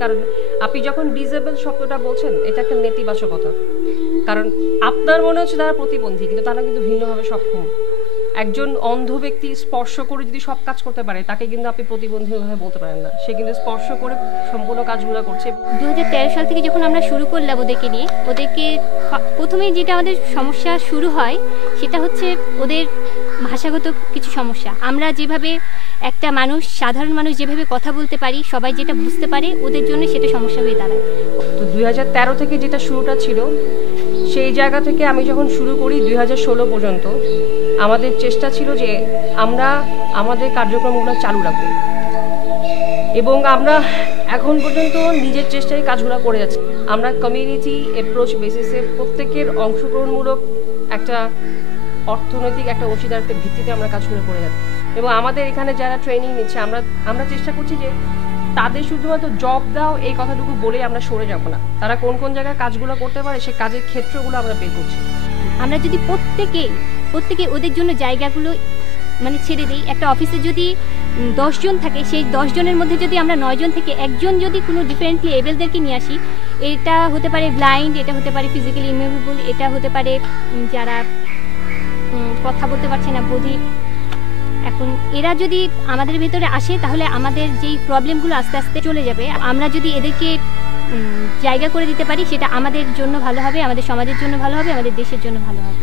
কারণ আপনি যখন ডিসেবল শব্দটা বলছেন এটা একটা নেতিবাচকতা, কারণ আপনার মনে হচ্ছে তারা প্রতিবন্ধী, কিন্তু তারা কিন্তু ভিন্নভাবে সক্ষম। একজন অন্ধ ব্যক্তি স্পর্শ করে যদি সব কাজ করতে পারে তাকে কিন্তু আপনি প্রতিবন্ধীভাবে বলতে পারেন না, সে কিন্তু স্পর্শ করে সম্পূর্ণ কাজগুলো করছে। 2013 সাল থেকে যখন আমরা শুরু করলাম ওদেরকে নিয়ে, ওদেরকে প্রথমেই যেটা আমাদের সমস্যা শুরু হয় সেটা হচ্ছে ওদের ভাষাগত কিছু সমস্যা। আমরা যেভাবে একটা মানুষ, সাধারণ মানুষ যেভাবে কথা বলতে পারি, সবাই যেটা বুঝতে পারে, ওদের জন্য সেটা সমস্যা হয়ে দাঁড়ায়। তো 2013 থেকে যেটা শুরুটা ছিল, সেই জায়গা থেকে আমি যখন শুরু করি 2016 পর্যন্ত আমাদের চেষ্টা ছিল যে আমরা আমাদের কার্যক্রমগুলো চালু রাখব, এবং আমরা এখন পর্যন্ত নিজের চেষ্টায় কাজগুলো করে যাচ্ছি। আমরা কমিউনিটি অ্যাপ্রোচ বেসিসে প্রত্যেকের অংশগ্রহণমূলক একটা অর্থনৈতিক একটা অংশীদারিত্বের ভিত্তিতে আমরা কাজগুলো করে যাচ্ছি, এবং আমাদের এখানে যারা ট্রেনিং নিচ্ছে আমরা চেষ্টা করছি যে তাদের শুধুমাত্র জব দাও এই কথাটুকু বলে আমরা সরে যাব না, তারা কোন কোন জায়গায় কাজগুলো করতে পারে সেই কাজের ক্ষেত্রগুলো আমরা বের করছি। আমরা যদি প্রত্যেকে ওদের জন্য জায়গাগুলো মানে ছেড়ে দিই, একটা অফিসে যদি 10 জন থাকে, সেই 10 জনের মধ্যে যদি আমরা 9 জন থেকে একজন যদি কোনো ডিফারেন্টলি এবেলদেরকে নিয়ে আসি, এটা হতে পারে ব্লাইন্ড, এটা হতে পারে ফিজিক্যালি ইমুভেবল, এটা হতে পারে যারা কথা বলতে পারছে না, বধির। এখন এরা যদি আমাদের ভেতরে আসে তাহলে আমাদের যেই প্রবলেমগুলো আস্তে আস্তে চলে যাবে। আমরা যদি এদেরকে জায়গা করে দিতে পারি সেটা আমাদের জন্য ভালো হবে, আমাদের সমাজের জন্য ভালো হবে, আমাদের দেশের জন্য ভালো হবে।